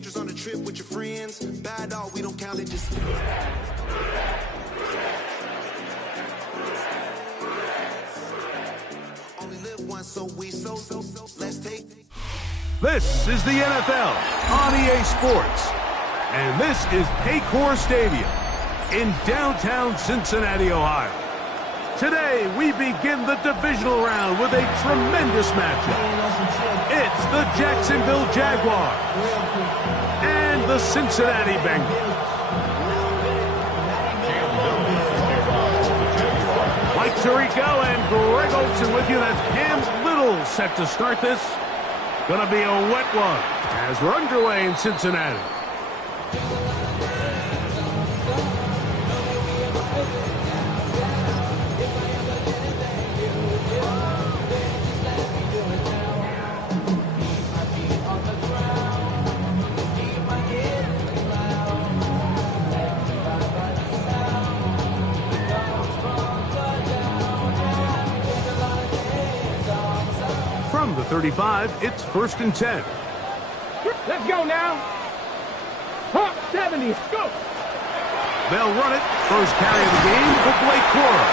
pictures on the trip with your friends. Bad dog, we don't count it, just... Only live once, so let's take... This is the NFL on EA Sports. And this is Paycor Stadium in downtown Cincinnati, Ohio. Today, we begin the divisional round with a tremendous matchup. It's the Jacksonville Jaguars and the Cincinnati Bengals. Mike Tirico and Greg Olsen with you. That's Cam Little set to start this. Gonna be a wet one as we're underway in Cincinnati. From the 35, it's 1st and 10. Let's go now. 70, go. They'll run it. First carry of the game for Blake Cora.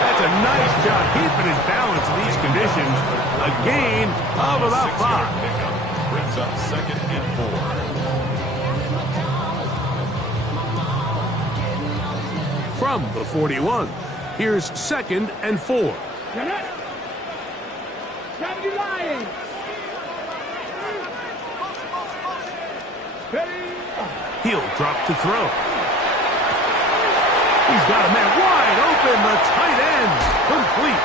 That's a nice job keeping his balance in these conditions. A gain of about 5. Brings up 2nd and 4. From the 41, here's 2nd and 4. 70 Lions. He'll drop to throw. He's got a man wide open. The tight end complete.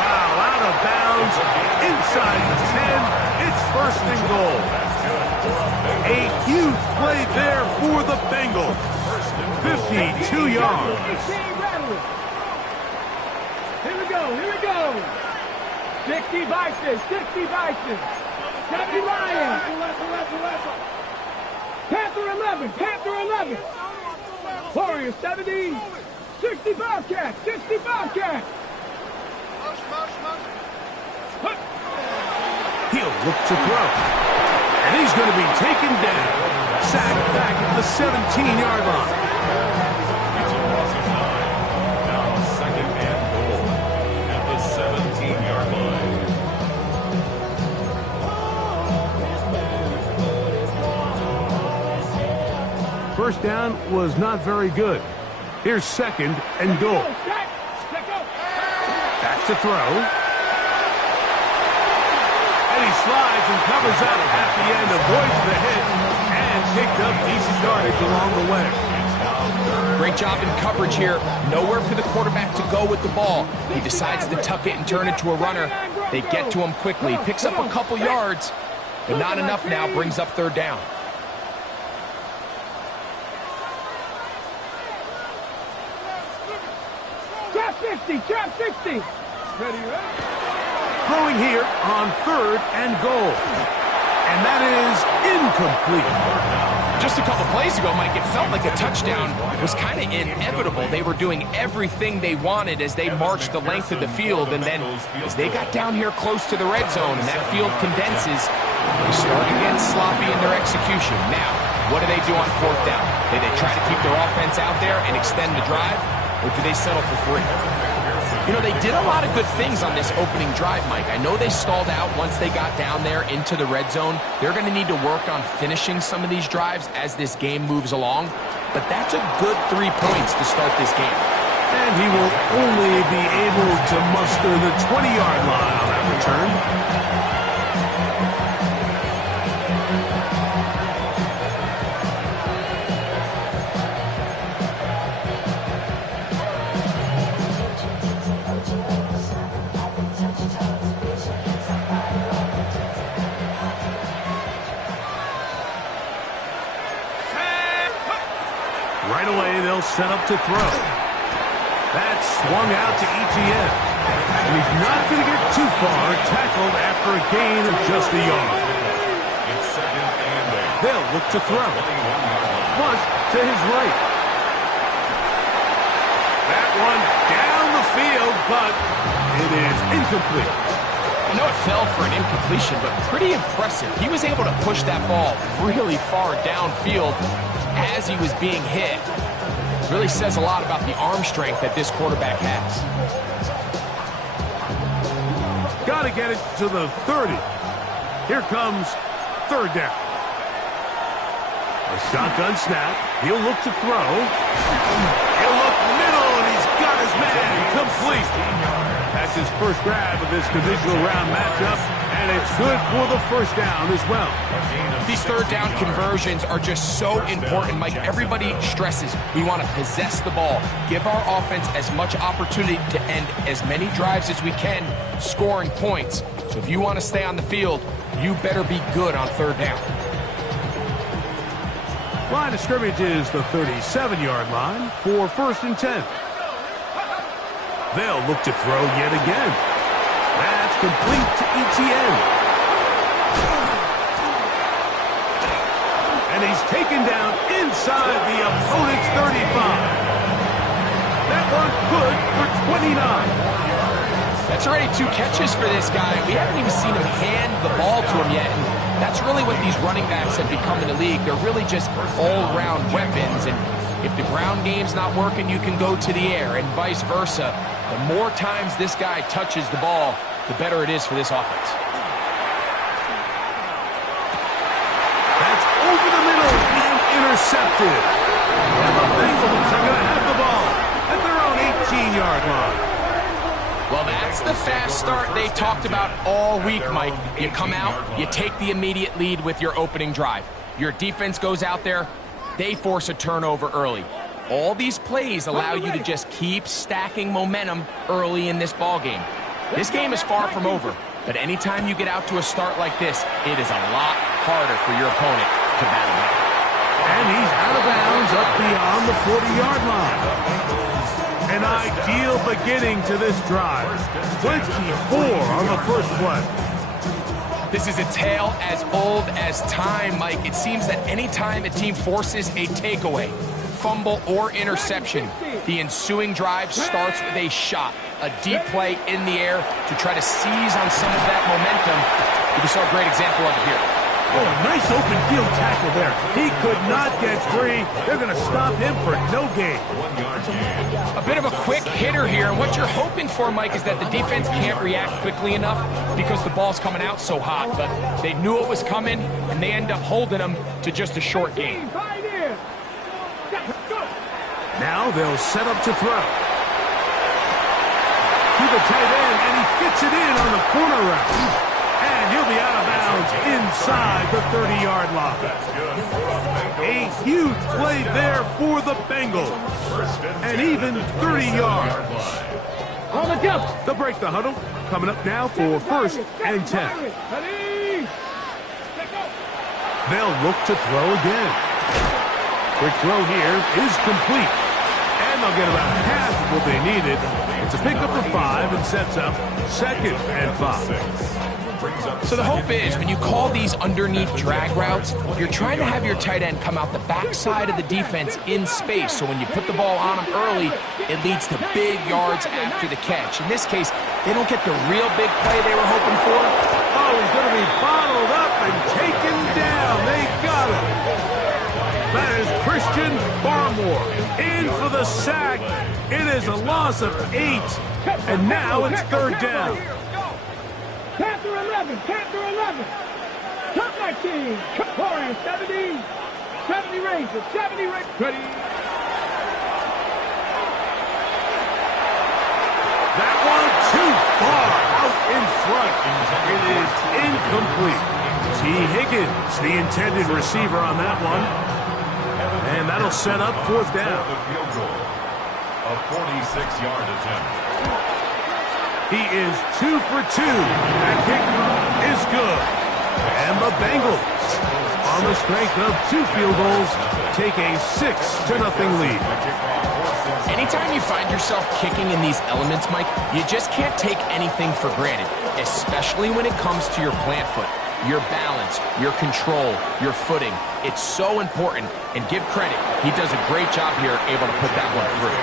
Wow, out of bounds. Inside the 10. It's 1st and goal. A huge play there for the Bengals. 52 yards. Here we go. 60 Vikings. 70 Lions. Panther 11. Warriors 70. 60 Bobcats. He'll look to throw. And he's going to be taken down. Sacked back at the 17-yard line. Now 2nd and goal at the 17-yard line. First down was not very good. Here's 2nd and goal. Back to throw. And he slides and covers up at the end, avoids the hit, and picked up decent yardage along the way. Great job in coverage here. Nowhere for the quarterback to go with the ball. He decides to tuck it and turn it to a runner. They get to him quickly. Picks up a couple yards, but not enough now. Brings up 3rd down. Trap 60. Ready? Throwing here on 3rd and goal. And that is incomplete. Just a couple plays ago, Mike, it felt like a touchdown was kind of inevitable. They were doing everything they wanted as they marched the length of the field, and then as they got down here close to the red zone and that field condenses, they start again sloppy in their execution. Now, what do they do on 4th down? Do they try to keep their offense out there and extend the drive, or do they settle for 3? You know, they did a lot of good things on this opening drive, Mike. I know they stalled out once they got down there into the red zone. They're going to need to work on finishing some of these drives as this game moves along. But that's a good 3 points to start this game. And he will only be able to muster the 20-yard line on that return. Right away, they'll set up to throw. That's swung out to Etienne. And he's not going to get too far, tackled after a gain of just a yard. They'll look to throw. Flush to his right. That one down the field, but it is incomplete. I know it fell for an incompletion, but pretty impressive. He was able to push that ball really far downfield as he was being hit. Really says a lot about the arm strength that this quarterback has. Got to get it to the 30. Here comes third down. A shotgun snap. He'll look to throw. He'll look middle, and he's got his man complete. That's his first grab of this divisional round matchup, and it's good for the first down as well. These third down conversions are just so important, Mike. Everybody stresses we want to possess the ball, give our offense as much opportunity to end as many drives as we can, scoring points. So if you want to stay on the field, you better be good on third down. Line of scrimmage is the 37-yard line for 1st and 10. They'll look to throw yet again. That's complete to ETN. And he's taken down inside the opponent's 35. That one good for 29. That's already 2 catches for this guy. We haven't even seen him hand the ball to him yet. And that's really what these running backs have become in the league. They're really just all-around weapons. And if the ground game's not working, you can go to the air and vice versa. The more times this guy touches the ball, the better it is for this offense. That's over the middle and intercepted. And the Bengals are going to have the ball at their own 18-yard line. Well, that's the fast start they talked about all week, Mike. You come out, you take the immediate lead with your opening drive. Your defense goes out there, they force a turnover early. All these plays allow you to just keep stacking momentum early in this ball game. This game is far from over, but anytime you get out to a start like this, it is a lot harder for your opponent to battle back. And he's out of bounds up beyond the 40-yard line. An ideal beginning to this drive. 24 on the first play. This is a tale as old as time, Mike. It seems that anytime a team forces a takeaway, fumble, or interception, the ensuing drive starts with a shot, a deep play in the air to try to seize on some of that momentum. We saw a great example of it here. Oh, a nice open field tackle there. He could not get free. They're going to stop him for no gain. A bit of a quick hitter here, and what you're hoping for, Mike, is that the defense can't react quickly enough because the ball's coming out so hot, but they knew it was coming, and they end up holding them to just a short gain. Now they'll set up to throw. To the tight end, and he fits it in on the corner route. And he'll be out of bounds inside the 30-yard line. A huge play there for the Bengals. And even 30 yards. On the jump. They'll break the huddle. Coming up now for 1st and 10. They'll look to throw again. Quick throw here is complete. And they'll get about half of what they needed. It's a pickup of 5 and sets up 2nd and 5. So the hope is when you call these underneath drag routes, you're trying to have your tight end come out the backside of the defense in space. So when you put the ball on him early, it leads to big yards after the catch. In this case, they don't get the real big play they were hoping for. Oh, he's going to be bottled up and taken down. They got him. That is Christian Barmore in for the sack. It is a loss of 8. And now it's 3rd down. Panther 11, Panther 11. Top 19, Warriors 70, 70 Rangers, 70 Rangers. Ready. That one too far out in front. It is incomplete. T. Higgins, the intended receiver on that one. And that'll set up 4th down. A 46-yard attempt. He is 2 for 2. That kick is good. And the Bengals, on the strength of 2 field goals, take a 6-0 lead. Anytime you find yourself kicking in these elements, Mike, you just can't take anything for granted, especially when it comes to your plant foot, your balance, your control, your footing. It's so important, and give credit. He does a great job here, able to put that one through.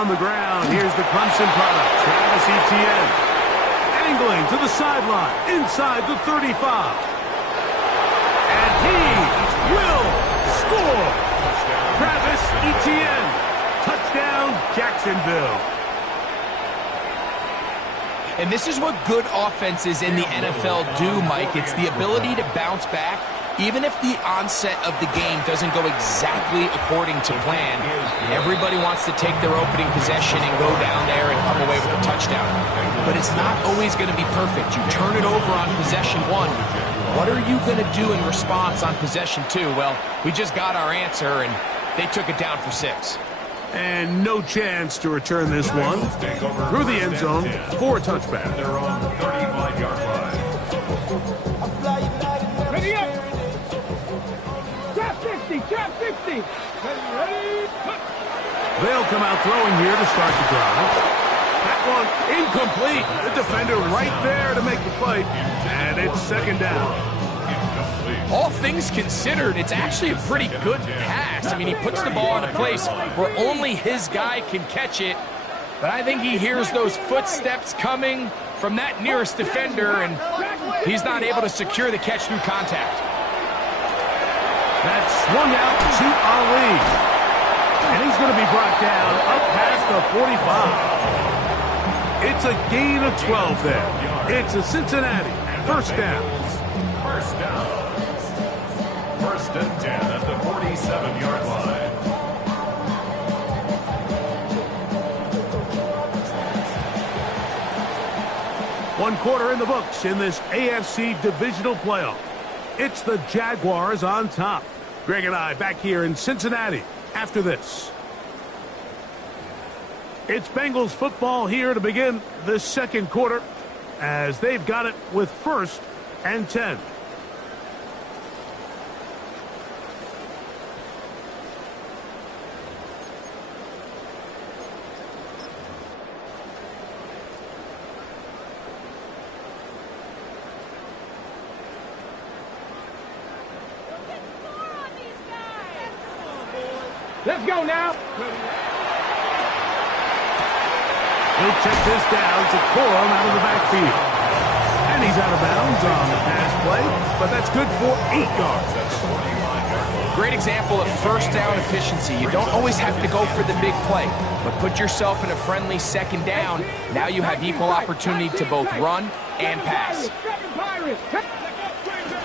on the ground. Here's the Clemson product, Travis Etienne. Angling to the sideline, inside the 35. And he will score. Travis Etienne. Touchdown, Jacksonville. And this is what good offenses in the NFL do, Mike. It's the ability to bounce back, even if the onset of the game doesn't go exactly according to plan. Everybody wants to take their opening possession and go down there and come away with a touchdown. But it's not always going to be perfect. You turn it over on possession one. What are you going to do in response on possession two? Well, we just got our answer, and they took it down for 6. And no chance to return this one through the end zone for a touchback. They're on the 35-yard line. Ready up. Trap 50, trap 50. Ready, They'll come out throwing here to start the drive. That one incomplete. The defender right there to make the play. And it's second down. All things considered, it's actually a pretty good pass. I mean, he puts the ball in a place where only his guy can catch it. But I think he hears those footsteps coming from that nearest defender, and he's not able to secure the catch through contact. That swung out to Ali. And he's going to be brought down up past the 45. It's a gain of 12 there. It's a Cincinnati first down. First down. First and 10 at the 47-yard line. One quarter in the books in this AFC divisional playoff. It's the Jaguars on top. Greg and I back here in Cincinnati after this. It's Bengals football here to begin the second quarter as they've got it with first and 10. Let's go now. He'll check this down to Corum out of the backfield. And he's out of bounds on the pass play, but that's good for 8 yards. Great example of first down efficiency. You don't always have to go for the big play, but put yourself in a friendly second down. Now you have equal opportunity to both run and pass.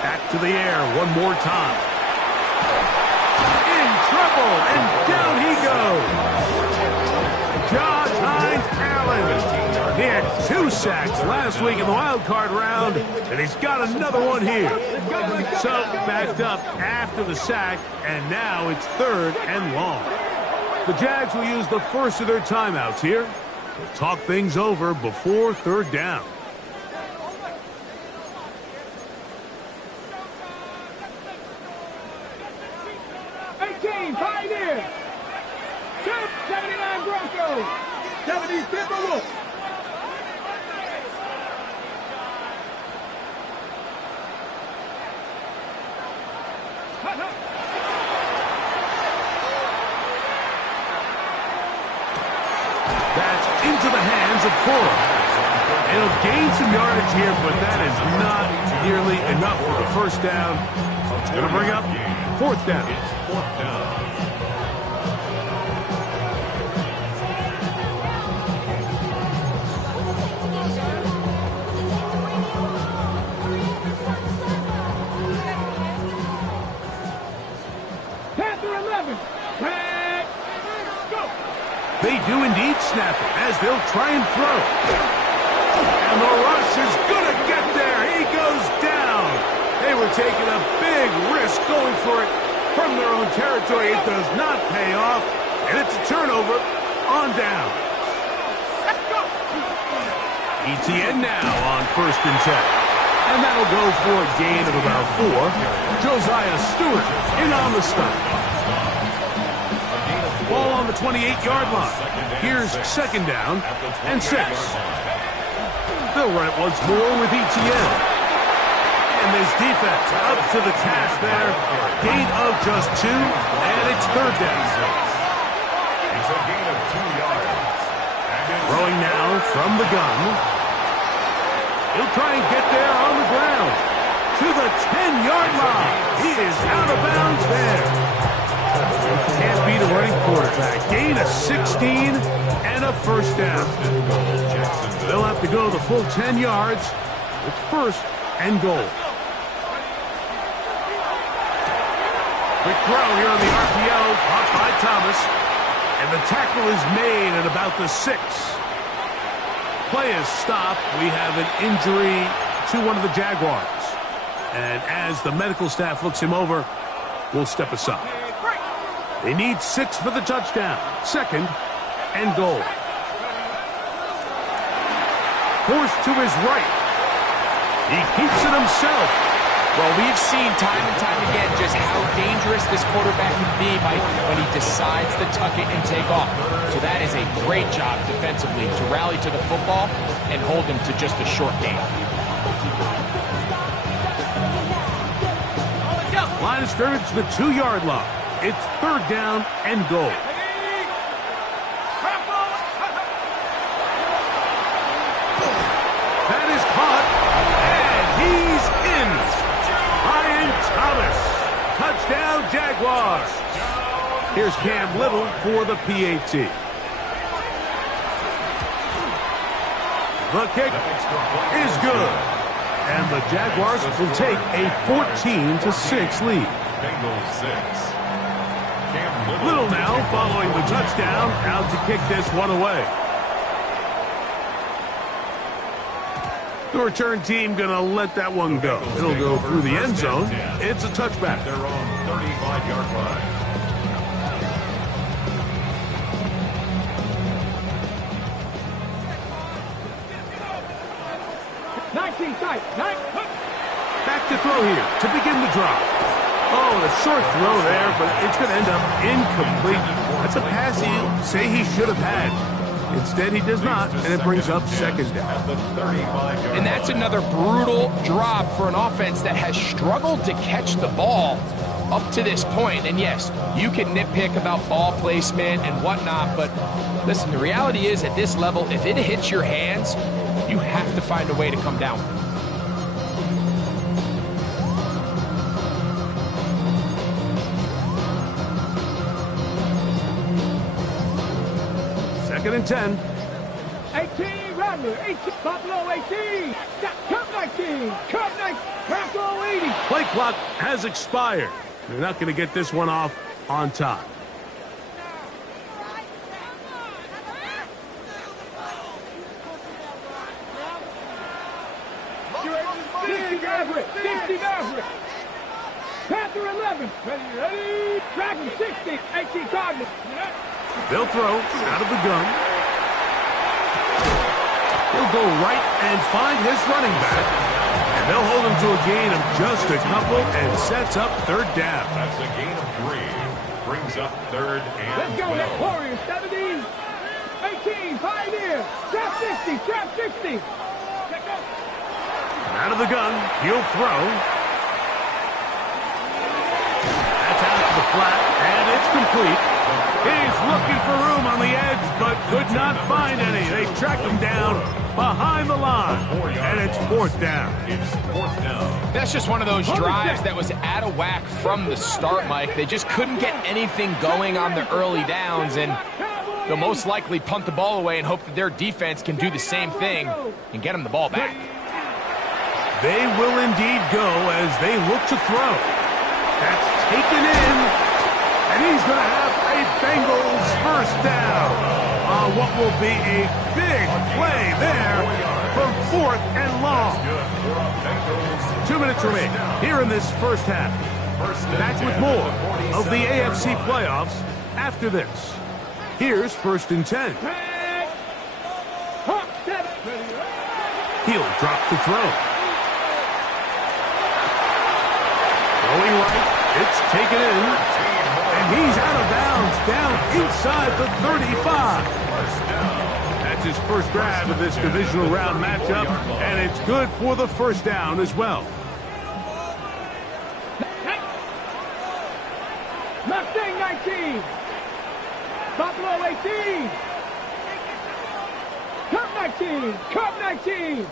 Back to the air one more time. In trouble, and down he goes. Josh Hines-Allen. He had 2 sacks last week in the wild card round, and he's got another one here. So backed up after the sack, and now it's third and long. The Jags will use the first of their timeouts here. We'll talk things over before third down. Pioneer. 79 Broncos. 70 Timberwolves. That's into the hands of Corum. It'll gain some yardage here, but that is not nearly enough for the first down. It's going to bring up fourth down. They do indeed snap it as they'll try and throw. And the rush is going to get there. He goes down. They were taking a big risk going for it from their own territory. It does not pay off, and it's a turnover on down. Etienne now on first and 10. And that'll go for a gain of about 4. Josiah Stewart in on the stop. Ball on the 28-yard line. Here's second down and 6. They'll run it once more with Etienne. And this defense up to the task there. Gain of just 2, and it's third down. It's a gain of 2 yards. Throwing now from the gun. He'll try and get there on the ground. To the 10-yard line. He is out of bounds there. Can't beat a running quarterback. Gain of 16 and a first down. They'll have to go the full 10 yards. It's first and goal. Quick throw here on the RPO. Caught by Thomas. And the tackle is made at about the 6. Play is stopped. We have an injury to one of the Jaguars. And as the medical staff looks him over, we'll step aside. They need 6 for the touchdown. Second and goal. Forced to his right. He keeps it himself. Well, we've seen time and time again just how dangerous this quarterback can be when he decides to tuck it and take off. So that is a great job defensively to rally to the football and hold him to just a short gain. Line of scrimmage to the 2-yard line. It's third down and goal. That is caught, and he's in. Ryan Thomas. Touchdown, Jaguars. Here's Cam Little for the PAT. The kick is good. And the Jaguars will take a 14-6 lead. Little now following the touchdown, out to kick this one away. The return team going to let that one go. It'll go through the end zone. It's a touchback. They're on 35-yard line. 19 tight. Back to throw here to begin the drive. Oh, a short throw there, but it's going to end up incomplete. That's a pass he'll say he should have had. Instead, he does not, and it brings up second down. And that's another brutal drop for an offense that has struggled to catch the ball up to this point. And yes, you can nitpick about ball placement and whatnot, but listen, the reality is at this level, if it hits your hands, you have to find a way to come down. Second and 10. 18, Rattler, 18, Buffalo 18, Cup 19, Cup 19, Buffalo 80. Play clock has expired. They're not going to get this one off on time. Panther 11, ready, Dragon 60, 18 Cardinals. They'll throw out of the gun. He'll go right and find his running back. And they'll hold him to a gain of just a couple and sets up third down. That's a gain of 3. Brings up third and Let's go, next Warriors, 17, 18, Pioneer, trap 60, trap 60. Out of the gun, he'll throw. That's out to the flat, and it's complete. He's looking for room on the edge, but could not find any. They track him down behind the line, and it's fourth down. it's fourth down. That's just one of those drives that was out of whack from the start, Mike. They just couldn't get anything going on the early downs, and they'll most likely punt the ball away and hope that their defense can do the same thing and get them the ball back. They will indeed go as they look to throw. That's taken in, and he's going to have a Bengals first down on what will be a big play there from fourth and long. 2 minutes remaining here in this first half. Back with more of the AFC playoffs after this. Here's first and 10. He'll drop to throw. Going right, it's taken in, and he's out of bounds down inside the 35. That's his first grab of this divisional round matchup, and it's good for the first down as well. Mustang 19, Buffalo 18. Come 19. Come 19.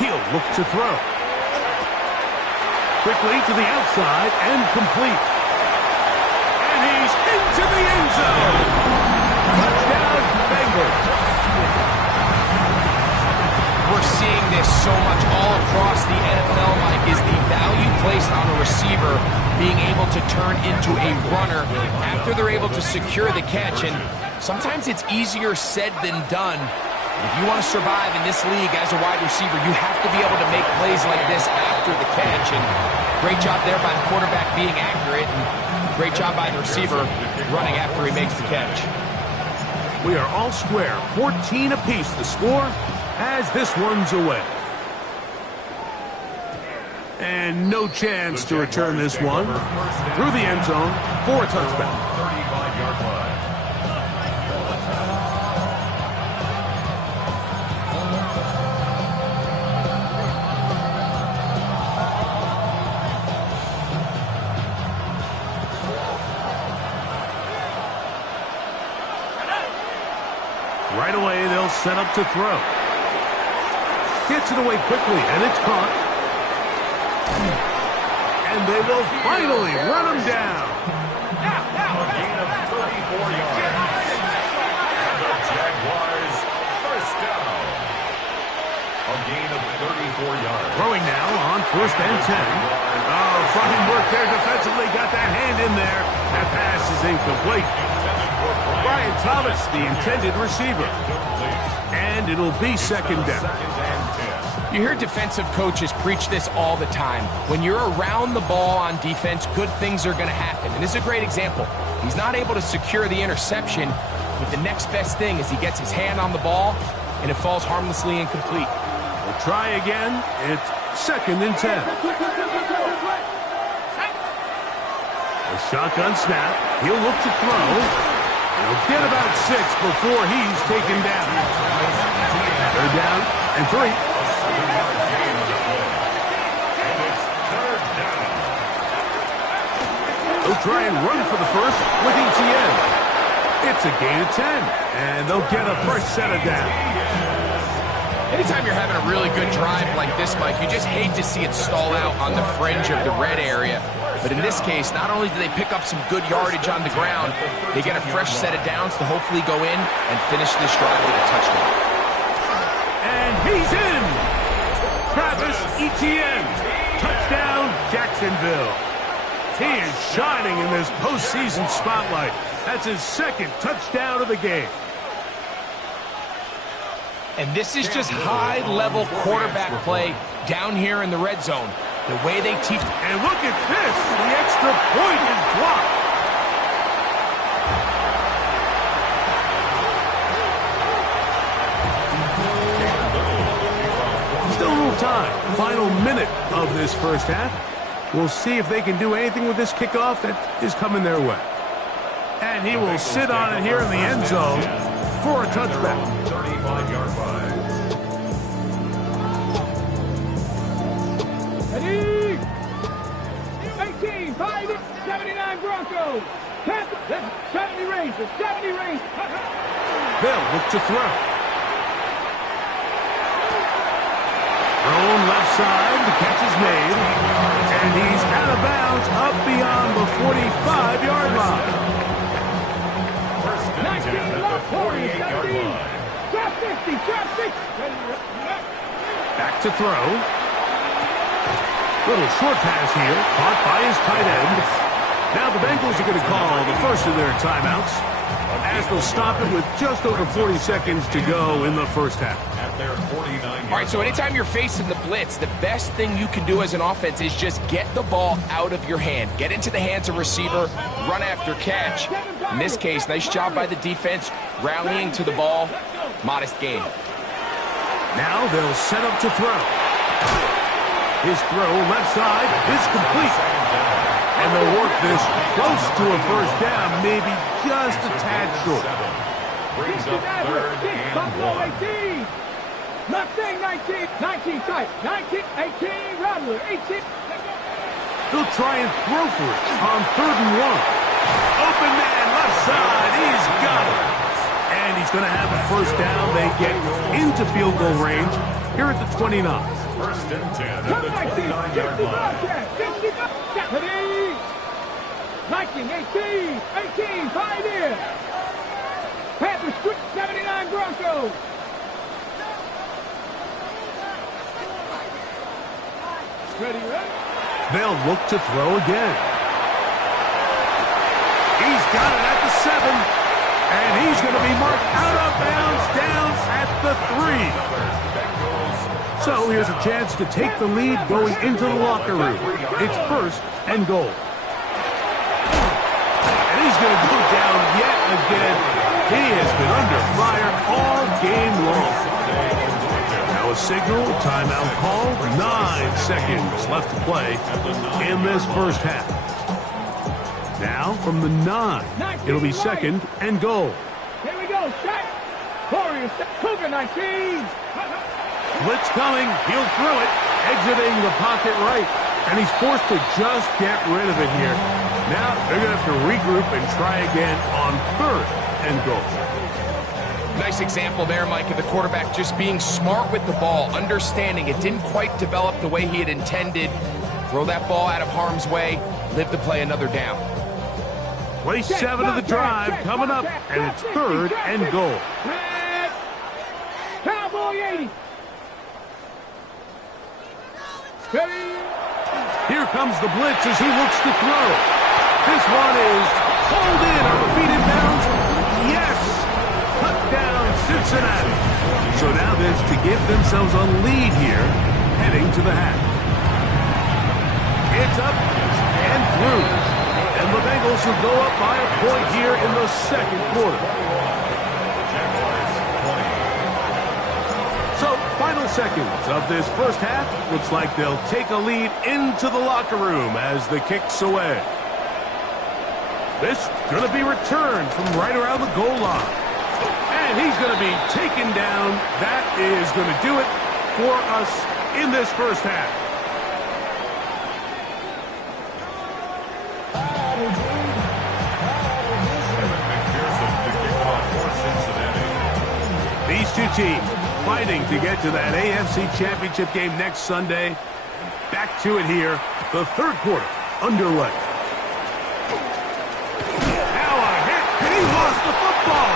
He'll look to throw. Quickly to the outside and complete. And he's into the end zone. Touchdown, Bengals. We're seeing this so much all across the NFL, Mike, is the value placed on a receiver being able to turn into a runner after they're able to secure the catch. And sometimes it's easier said than done. If you want to survive in this league as a wide receiver, you have to be able to make plays like this after the catch. And great job there by the quarterback being accurate, and great job by the receiver running after he makes the catch. We are all square, 14 apiece the score as this one's away. And no chance to return this one through the end zone for a touchdown. 35-yard line. Right away, they'll set up to throw. Gets it away quickly, and it's caught. And they will finally run him down. A gain of 34 yards. And the Jaguars first down. A gain of 34 yards. Throwing now on 1st and 10. Oh, fine work there defensively. Got that hand in there. That pass is incomplete. Brian Thomas, the intended receiver. And it'll be 2nd down. You hear defensive coaches preach this all the time. When you're around the ball on defense, good things are going to happen. And this is a great example. He's not able to secure the interception, but the next best thing is he gets his hand on the ball, and it falls harmlessly incomplete. We'll try again. It's 2nd and 10. A shotgun snap. He'll look to throw. He'll get about 6 before he's taken down. 3rd down and 3. They'll try and run for the first with ETN. It's a gain of 10, and they'll get a fresh set of downs. Anytime you're having a really good drive like this, Mike, you just hate to see it stall out on the fringe of the red area. But in this case, not only do they pick up some good yardage on the ground, they get a fresh set of downs to hopefully go in and finish this drive with a touchdown. And he's in! Travis Etienne. Touchdown, Jacksonville. He is shining in this postseason spotlight. That's his 2nd touchdown of the game. And this is just high-level quarterback play down here in the red zone. The way they teach. And look at this. The extra point is blocked. Still a little time. Final minute of this first half. We'll see if they can do anything with this kickoff that is coming their way. And he will sit on it here in the end zone for a touchback. 35-yard line. Ready? 18, 5, 79 Broncos. 70 Rangers, 70 Rangers. They'll look to throw. Thrown left side, the catch is made, and he's out of bounds up beyond the 45-yard line. 19, left 40, 17. Drop 50, drop 60. Back to throw. Little short pass here, caught by his tight end. Now the Bengals are going to call the first of their timeouts, as they'll stop it with just over 40 seconds to go in the first half. At their 49. All right, so anytime you're facing the blitz, the best thing you can do as an offense is just get the ball out of your hand. Get into the hands of receiver, run after catch. In this case, nice job by the defense, rallying to the ball. Modest gain. Now they'll set up to throw. His throw left side is complete. And they'll work this close to a first down, maybe just a tad short. Brings up 3rd and 1. Nothing, 19, 19 tight, 19, 18, Rattler, 18. They'll try and throw for it on 3rd and 1. Open man left side, he's got it. And he going to have a first down. They get into field goal range here at the 29. First and 10 at the 29-yard line. 19, 18, 5 in. Panthers, 79 Broncos. Ready? They'll look to throw again. He's got it at the 7, and he's going to be marked out of bounds down at the 3. So here's a chance to take the lead going into the locker room. It's first and goal. And he's going to go down yet again. He has been under fire all game long. Now a signal, timeout called, 9 seconds left to play in this first half. Now from the 9, it'll be second and goal. Here we go, shot. Warriors, Cougar 19. Blitz coming, he'll throw it, exiting the pocket right, and he's forced to just get rid of it here. Now they're going to have to regroup and try again on third and goal. Nice example there, Mike, of the quarterback just being smart with the ball, understanding it didn't quite develop the way he had intended. Throw that ball out of harm's way, live to play another down. Play 7 of the drive coming up, and it's third and goal. Cowboy 80. Here comes the blitz as he looks to throw. This one is pulled in on the feet in bounds. Yes! Touchdown, Cincinnati. So now there's to give themselves a lead here, heading to the half. It's up and through. And the Bengals will go up by a point here in the second quarter. So, final seconds of this first half. Looks like they'll take a lead into the locker room as the kick's away. This going to be returned from right around the goal line. And he's going to be taken down. That is going to do it for us in this first half. These two teams fighting to get to that AFC Championship game next Sunday. Back to it here. The third quarter underway. Now a hit. He lost the football.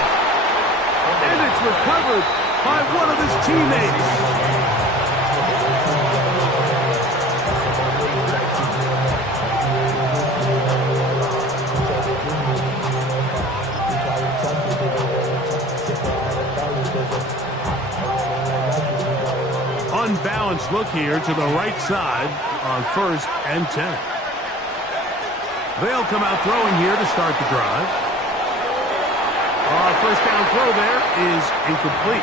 And it's recovered by one of his teammates. Unbalanced look here to the right side on first and 10. They'll come out throwing here to start the drive. Our first down throw there is incomplete.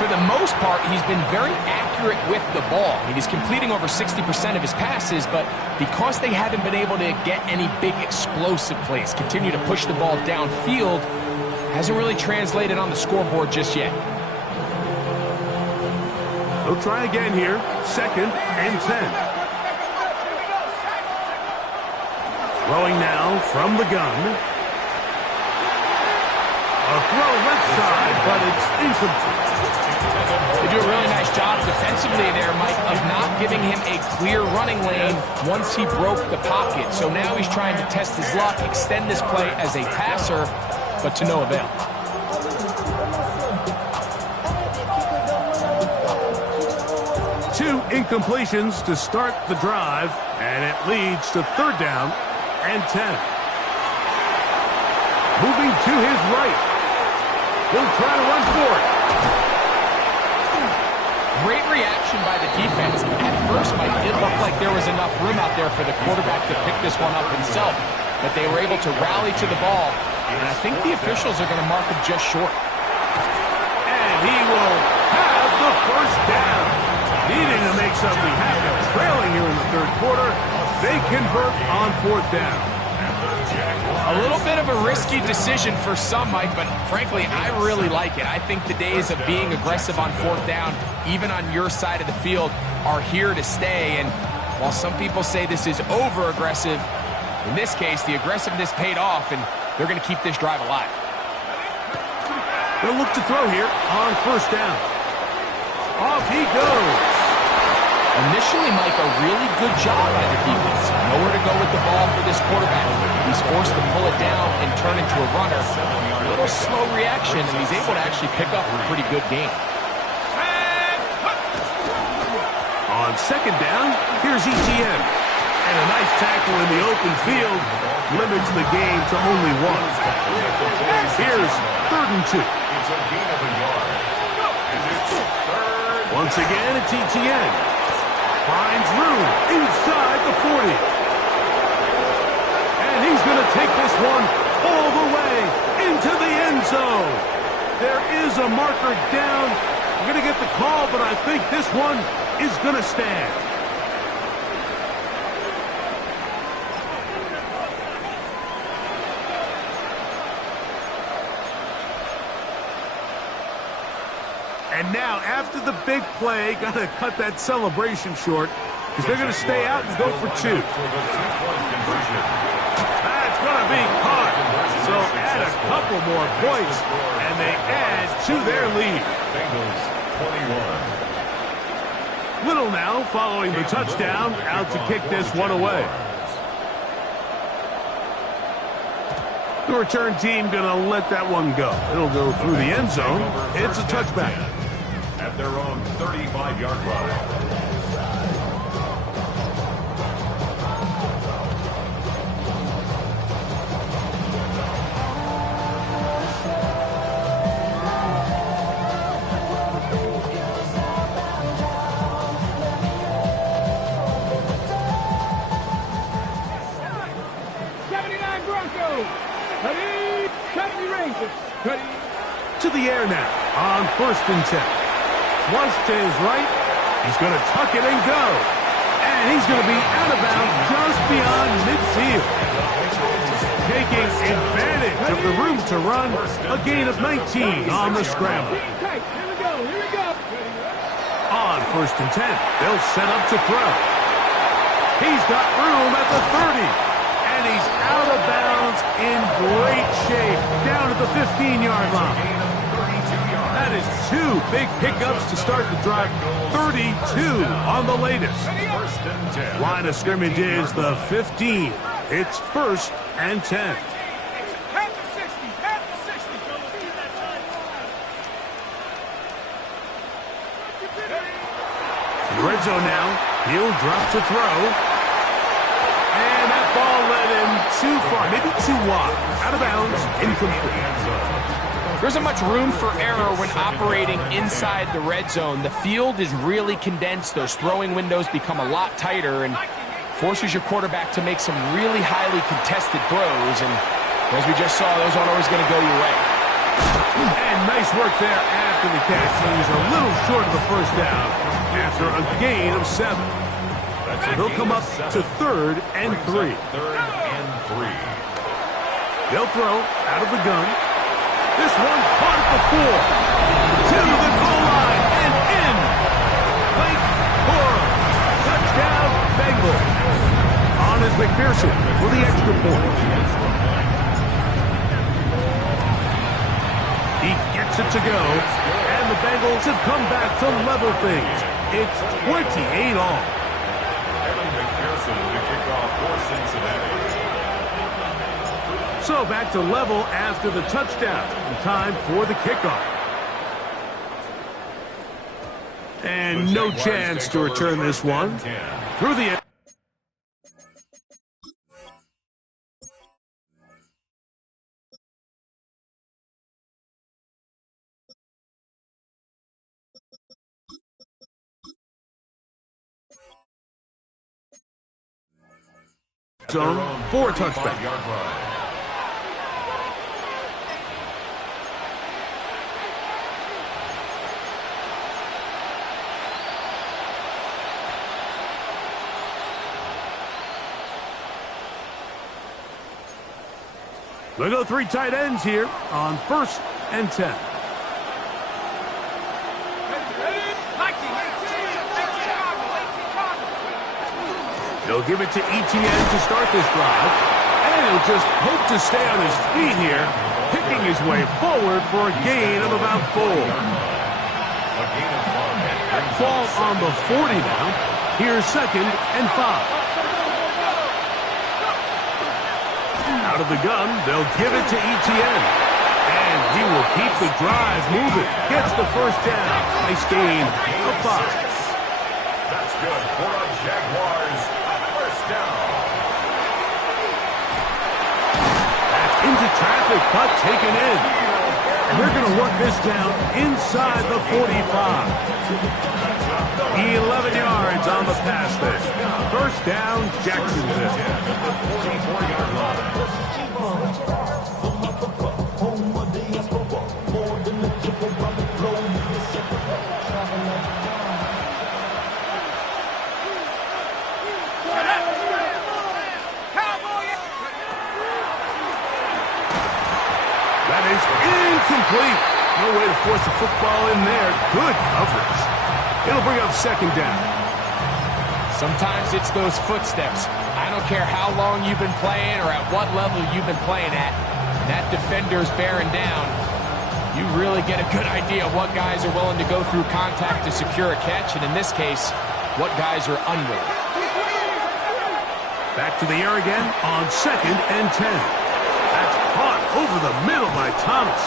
For the most part, he's been very accurate with the ball. I mean, he's completing over 60% of his passes, but because they haven't been able to get any big explosive plays, continue to push the ball downfield, hasn't really translated on the scoreboard just yet. They'll try again here. Second and 10. Throwing now from the gun. A throw left side, but it's incomplete. They do a really nice job defensively there, Mike, of not giving him a clear running lane once he broke the pocket. So now he's trying to test his luck, extend this play as a passer, but to no avail. Two incompletions to start the drive, and it leads to third down and 10. Moving to his right. He'll try to run for it. Great reaction by the defense. At first, Mike, it looked like there was enough room out there for the quarterback to pick this one up himself, but they were able to rally to the ball, and I think the officials are going to mark him just short. And he will have the first down. Needing to make something happen. Trailing here in the third quarter. They convert on fourth down. A little bit of a risky decision for some, Mike, but frankly, I really like it. I think the days of being aggressive on fourth down, even on your side of the field, are here to stay. And while some people say this is over-aggressive, in this case, the aggressiveness paid off, and they're going to keep this drive alive. They'll look to throw here on first down. Off he goes. Initially, Mike, a really good job by the defense. Nowhere to go with the ball for this quarterback. He's forced to pull it down and turn into a runner. A little slow reaction, and he's able to actually pick up a pretty good game. On second down, here's ETN. And a nice tackle in the open field limits the game to only one. Here's 3rd and 2. It's a gain of a yard. And it's third. Once again, it's ETN. Finds room inside the 40. And he's going to take this one all the way into the end zone. There is a marker down. I'm going to get the call, but I think this one is going to stand. And now, after the big play, got to cut that celebration short because they're going to stay out and go for 2. That's going to be caught. So add a couple more points, and they add to their lead. Bengals 21. Little now, following the touchdown, out to kick this one away. The return team going to let that one go. It'll go through the end zone. It's a touchback. At their own 35-yard line. To the air now on 1st and 10. Flush to his right. He's going to tuck it and go. And he's going to be out of bounds just beyond midfield. Taking advantage of the room to run. A gain of 19 on the scramble. On 1st and 10, they'll set up to throw. He's got room at the 30. And he's out of bounds in great shape down at the 15-yard line. That is 2 big pickups to start the drive. 32 on the latest. Line of scrimmage is the 15. It's 1st and 10. Red zone now. He'll drop to throw. And that ball led him too far, maybe too wide. Out of bounds, incomplete. There isn't much room for error when operating inside the red zone. The field is really condensed. Those throwing windows become a lot tighter and forces your quarterback to make some really highly contested throws. And as we just saw, those aren't always going to go your way. And nice work there after the catch. He's a little short of the first down after a gain of 7. So they'll come up to 3rd and 3. 3rd and 3. They'll throw out of the gun. This one caught at the 4. To the goal line and in. Blake Corum. Touchdown, Bengals. On is McPherson for the extra point. He gets it to go. And the Bengals have come back to level things. It's 28 all. McPherson to kick off for Cincinnati. So back to level after the touchdown. Time for the kickoff. And no chance to return this one. Through the... zone for a touchback. They go 3 tight ends here on 1st and 10. They'll give it to ETN to start this drive. And he'll just hope to stay on his feet here picking his way forward for a gain of about 4. Ball on the 40 now. Here's 2nd and 5. Out of the gun, they'll give it to Etienne. And he will keep the drive moving. Gets the first down. Nice gain of 5. That's good for a Jaguars first down. That's into traffic, but taken in. And they're going to work this down inside the 45. 11 yards on the pass there. First down, Jacksonville. 44-yard line. That is incomplete. No way to force the football in there. Good coverage. It'll bring up 2nd down. Sometimes it's those footsteps. I don't care how long you've been playing or at what level you've been playing at. That defender's bearing down. You really get a good idea of what guys are willing to go through contact to secure a catch, and in this case, what guys are unwilling. Back to the air again on 2nd and 10. That's caught over the middle by Thomas.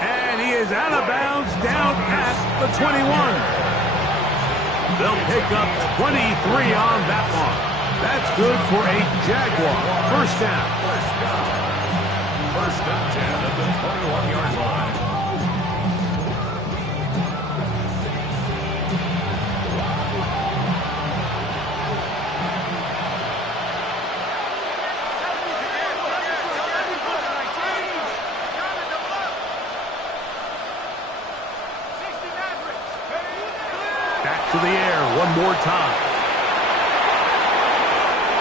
And he is out of bounds down at the 21. They'll pick up 23 on that one. That's good for a Jaguar first down. First and 10 at the 21-yard line. Back to the air one more time.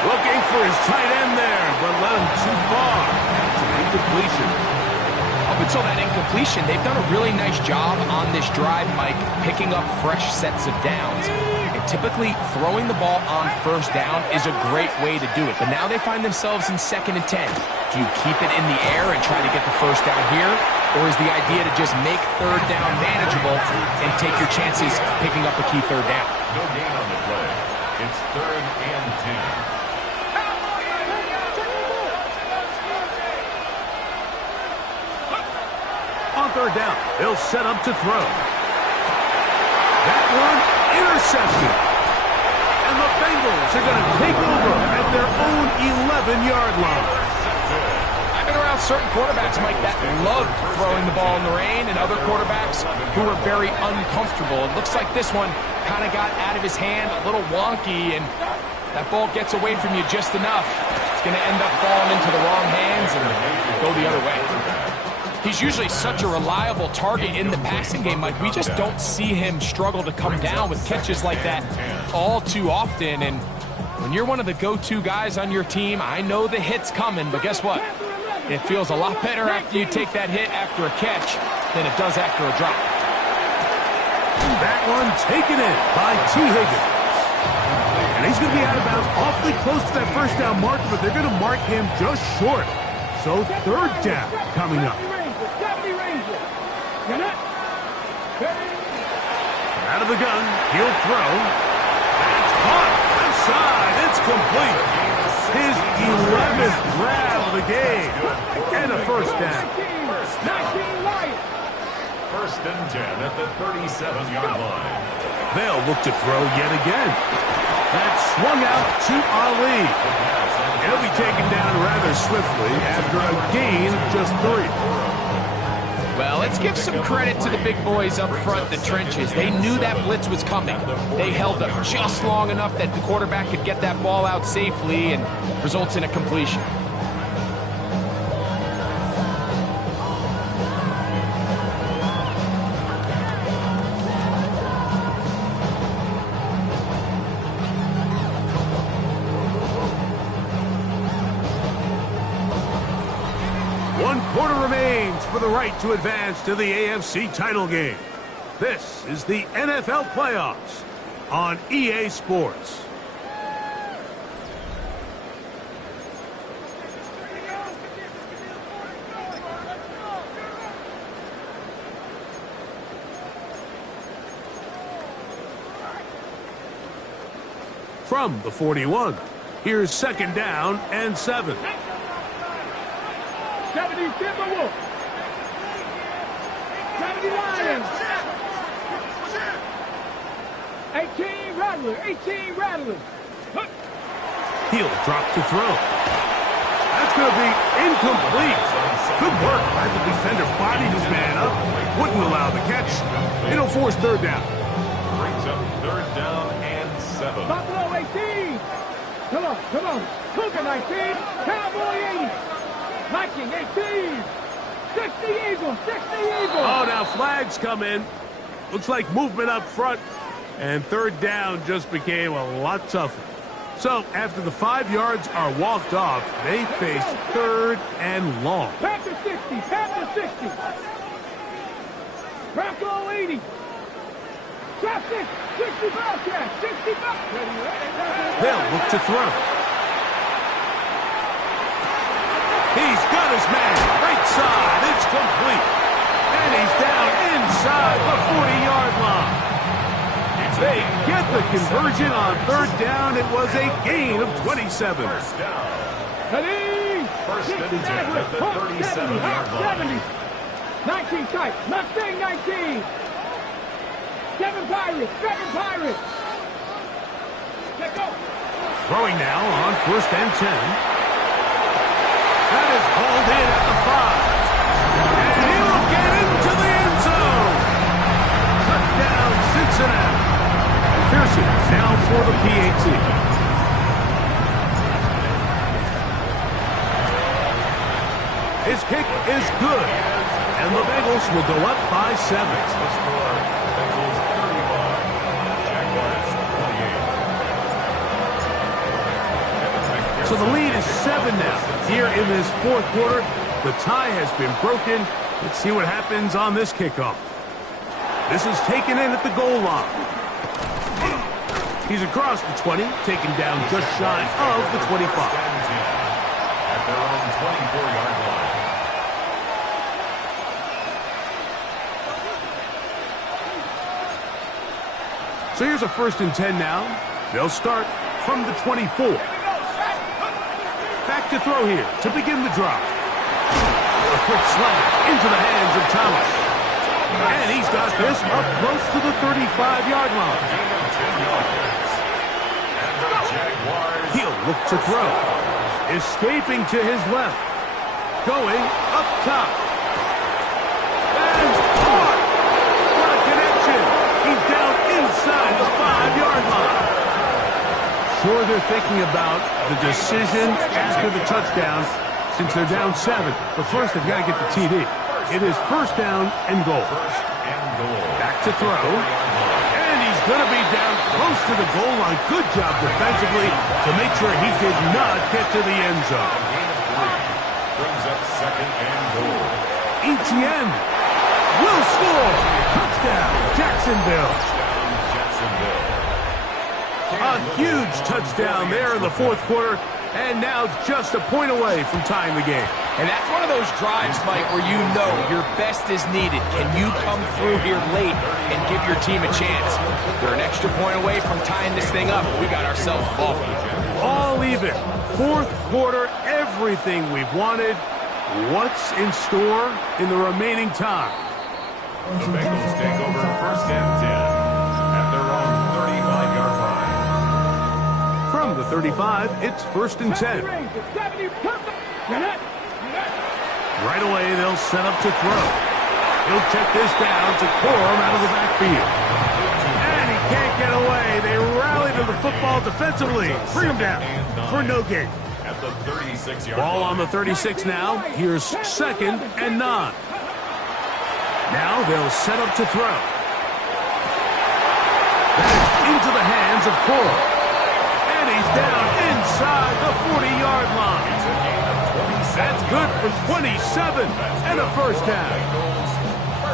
Looking for his tight end there, but led him too far. That's an incompletion. Up until that incompletion, they've done a really nice job on this drive, Mike, picking up fresh sets of downs. And typically, throwing the ball on first down is a great way to do it. But now they find themselves in 2nd and 10. Do you keep it in the air and try to get the first down here? Or is the idea to just make 3rd down manageable and take your chances picking up a key 3rd down? No gain on the play. It's 3rd and 10. On 3rd down, they'll set up to throw. That one intercepted. And the Bengals are going to take over at their own 11-yard line. I've been around certain quarterbacks, Mike, that loved throwing the ball in the rain, and other quarterbacks who were very uncomfortable. It looks like this one kind of got out of his hand, a little wonky, and that ball gets away from you just enough. It's going to end up falling into the wrong hands and go the other way. He's usually such a reliable target in the passing game, Mike. We just don't see him struggle to come down with catches like that all too often. And when you're one of the go-to guys on your team, I know the hit's coming, but guess what? It feels a lot better after you take that hit after a catch than it does after a drop. That one taken in by T. Higgins. And he's going to be out of bounds awfully close to that first down mark, but they're going to mark him just short. So 3rd down coming up. Out of the gun, he'll throw. That's caught outside. It's complete. His 11th grab of the game. And a first down. 1st and 10 at the 37-yard line. They'll look to throw yet again. That swung out to Ali. He'll be taken down rather swiftly after a gain of just 3. Well, let's give some credit to the big boys up front, the trenches. They knew that blitz was coming. They held up just long enough that the quarterback could get that ball out safely and results in a completion. Quarter remains for the right to advance to the AFC title game. This is the NFL playoffs on EA Sports. from the 41. Here's second down and 7. 70 Timberwolves. 70 Lions. 18 Rattlers. 18 Rattlers. He'll drop to throw. That's going to be incomplete. Good work by the defender. Bodied his man up. Wouldn't allow the catch. It'll force third down. Brings up third down and 7. Buffalo 18. Come on, come on. Cougar 19. Cowboy 80. Viking 18. 60 Eagles. 60 Eagles. Oh, now flags come in. Looks like movement up front. And third down just became a lot tougher. So, after the 5 yards are walked off, they face third and long. Panther 60. Panther 60. Bronco 80. Trap 6. 60 Bobcat. 60 Bobcat. They'll look to throw. He's got his man. Right side. It's complete. And he's down inside the 40-yard line. They get the conversion on third down. It was a gain of 27. First down. First and 10 at the 37-yard line. 19 tight. Mustang 19. 7 Pirates. 7 Pirates. Let's go. Throwing now on first and 10. That is hauled in at the 5. And he'll get into the end zone. Touchdown, Cincinnati. Pearson now for the PAT. His kick is good. And the Bengals will go up by 7. The score, Bengals 35, Jaguars 28. So the lead is 7 now. Here in this fourth quarter, the tie has been broken. Let's see what happens on this kickoff. This is taken in at the goal line. He's across the 20, taken down just shy of the 25. At their own 24-yard line. So here's a first and 10 now. They'll start from the 24. Back to throw here to begin the drop. A quick slant into the hands of Thomas. And he's got this up close to the 35-yard line. He'll look to throw. Escaping to his left. Going up top. And caught! What a connection! He's down inside the 5-yard line. Sure, they're thinking about the decision after the touchdown since they're down 7. But first, they've got to get the TD. It is first down and goal. Back to throw. And he's going to be down close to the goal line. Good job defensively to make sure he did not get to the end zone. Brings up second and goal. ETN will score. Touchdown, Jacksonville. A huge touchdown there in the fourth quarter. And now just a point away from tying the game. And that's one of those drives, Mike, where you know your best is needed. Can you come through here late and give your team a chance? We're an extra point away from tying this thing up. We got ourselves a ball game. All even. Fourth quarter, everything we've wanted. What's in store in the remaining time? The Bengals take over first and 10 at their own 35-yard line. From the 35, it's first and 10. Right away, they'll set up to throw. He'll check this down to Corum out of the backfield. And he can't get away. They rally to the football defensively. Bring him down for no gain. At the 36-yard Ball on the 36 now. Here's second and 9. Now they'll set up to throw. That's into the hands of Corum. And he's down inside the 40-yard line. That's good for 27 and a first down.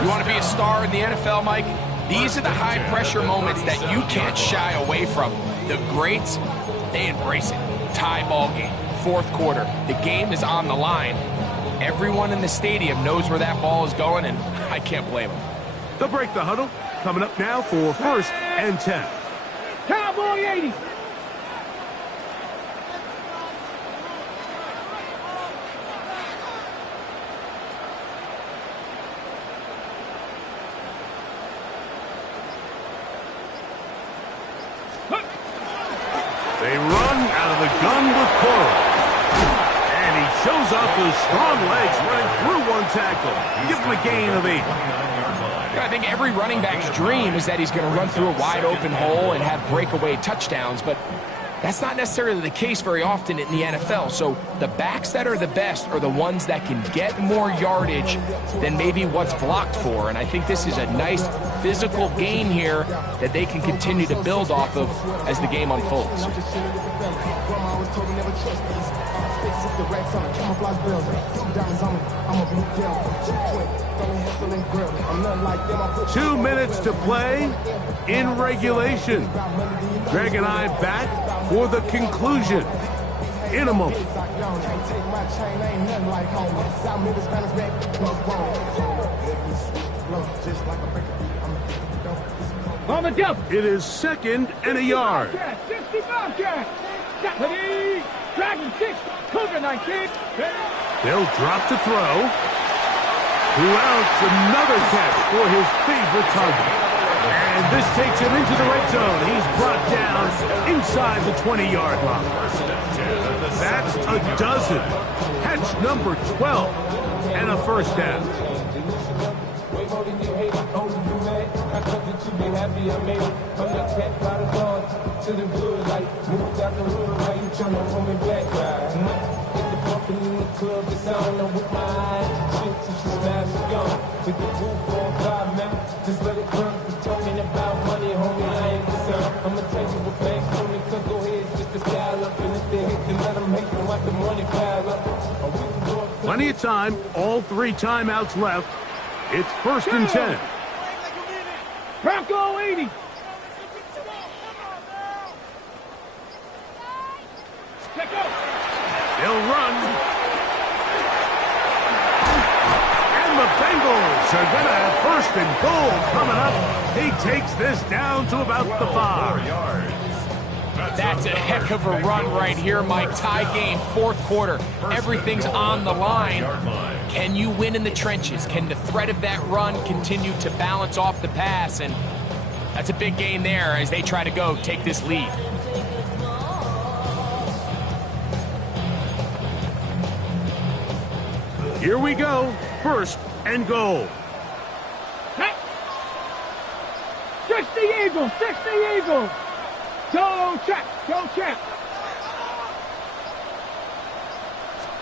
You want to be a star in the NFL, Mike? These are the high-pressure moments that you can't shy away from. The greats, they embrace it. Tie ball game, fourth quarter. The game is on the line. Everyone in the stadium knows where that ball is going, and I can't blame them. They'll break the huddle. Coming up now for first and 10. Cowboy 80. gun with Cora. And he shows off those strong legs running through one tackle. Give him a gain of 8. I think every running back's dream is that he's going to run through a wide open hole and have breakaway touchdowns, but that's not necessarily the case very often in the NFL. So the backs that are the best are the ones that can get more yardage than maybe what's blocked for. And I think this is a nice physical game here that they can continue to build off of as the game unfolds. The racks on the camouflage bills, diamonds on me, I'm a blue girl, I'm nothing like them. 2 minutes to play in regulation. Greg and I back for the conclusion in a moment. On the jump. It is 2nd and a yard. 60 Bobcat. Ready. Dragon 6. Cougar 19. They'll drop to throw. Louts another catch for his favorite target. And this takes him into the red zone. He's brought down inside the 20-yard line. That's a dozen. Catch number 12 and a first down. Plenty of time, all 3 timeouts left. It's 1st and 10. Bronco 80. Check out. They'll run. And the Bengals are going to have 1st and goal coming up. He takes this down to about the 5. That's a heck of a run right here, Mike. Tie game, 4th quarter. Everything's on the line. Can you win in the trenches? Can the threat of that run continue to balance off the pass? And that's a big gain there as they try to go take this lead. Here we go. 1st and goal. Hey. 60 Eagles. 60 Eagles. Go check. Go check.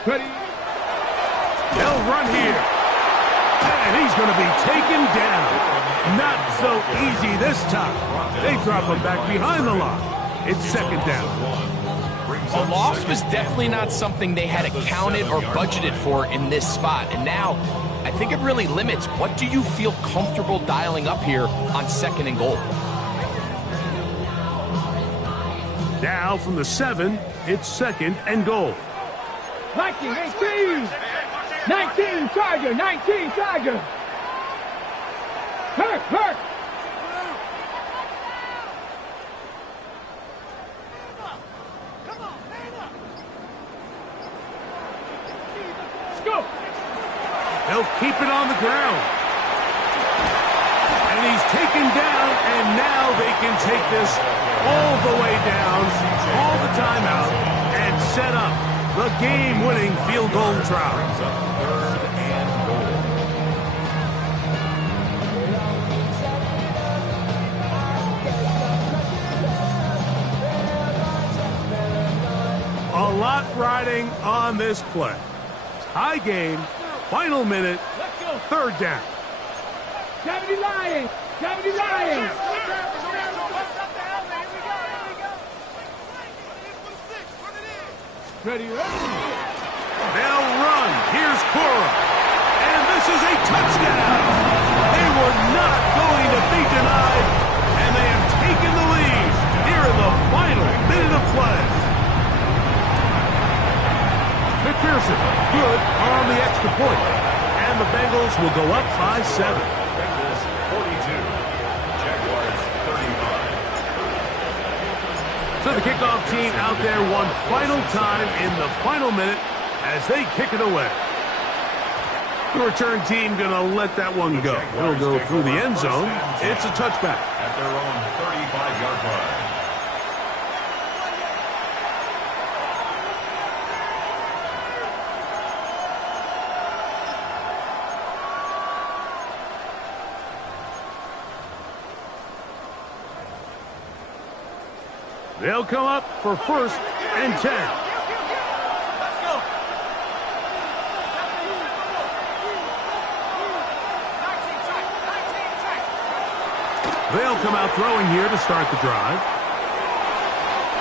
Ready. They'll run here. And he's going to be taken down. Not so easy this time. They drop him back behind the line. It's 2nd down. A loss was definitely not something they had accounted or budgeted for in this spot. And now, I think it really limits what do you feel comfortable dialing up here on 2nd and goal. Now from the 7, it's 2nd and goal. Viking 18. 19 Tiger. 19 Tiger. Hurt. Hurt. They'll keep it on the ground. And he's taken down, and now they can take this all the way down, all the time out, and set up the game-winning field goal try. 3rd and goal. A lot riding on this play. Tie game, final minute, 3rd down. 70 Lions. 70 Lions. Ready, ready. They'll run. Here's Cora. And this is a touchdown. They were not going to be denied, and they have taken the lead here in the final minute of play. McPherson, good on the extra point. And the Bengals will go up by 7. Bengals 42, Jaguars 35. So the kickoff team out there one final time in the final minute as they kick it away. The return team going to let that one go. It'll go through the end zone. It's a touchback. At their own 35-yard line. They'll come up for 1st and 10. They'll come out throwing here to start the drive.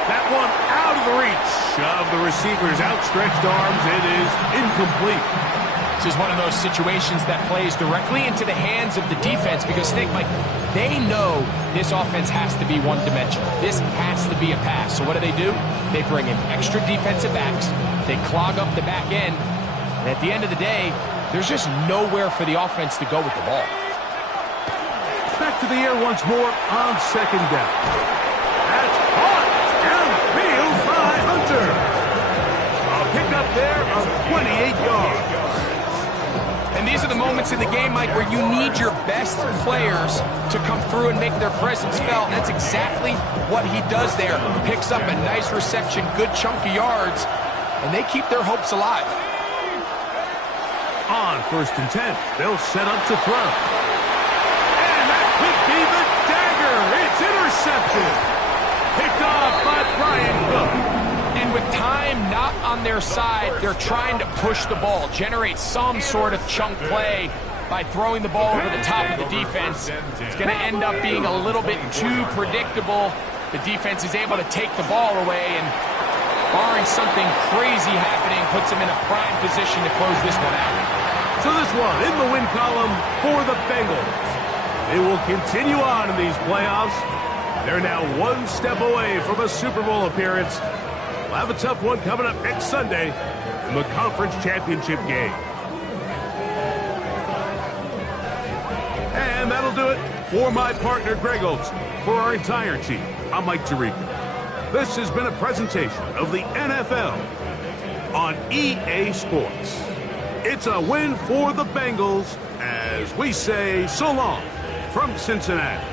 That one out of the reach of the receiver's outstretched arms. It is incomplete. This is one of those situations that plays directly into the hands of the defense because, think, Mike, they know this offense has to be one-dimensional. This has to be a pass. So what do? They bring in extra defensive backs. They clog up the back end. And at the end of the day, there's just nowhere for the offense to go with the ball. Back to the air once more on 2nd down. That's caught downfield by Hunter. A pickup there of 28 yards. And these are the moments in the game, Mike, where you need your best players to come through and make their presence felt. That's exactly what he does there. Picks up a nice reception, good chunk of yards, and they keep their hopes alive. On 1st and 10, they'll set up to throw. And that could be the dagger. It's intercepted. Picked off by Brian Cook. And with time not on their side, they're trying to push the ball, generate some sort of chunk play by throwing the ball over the top of the defense. It's going to end up being a little bit too predictable. The defense is able to take the ball away, and barring something crazy happening, puts them in a prime position to close this one out. So this one in the win column for the Bengals. They will continue on in these playoffs. They're now one step away from a Super Bowl appearance. We'll have a tough one coming up next Sunday in the conference championship game. And that'll do it for my partner, Greg Olson. For our entire team, I'm Mike Tirico. This has been a presentation of the NFL on EA Sports. It's a win for the Bengals as we say so long from Cincinnati.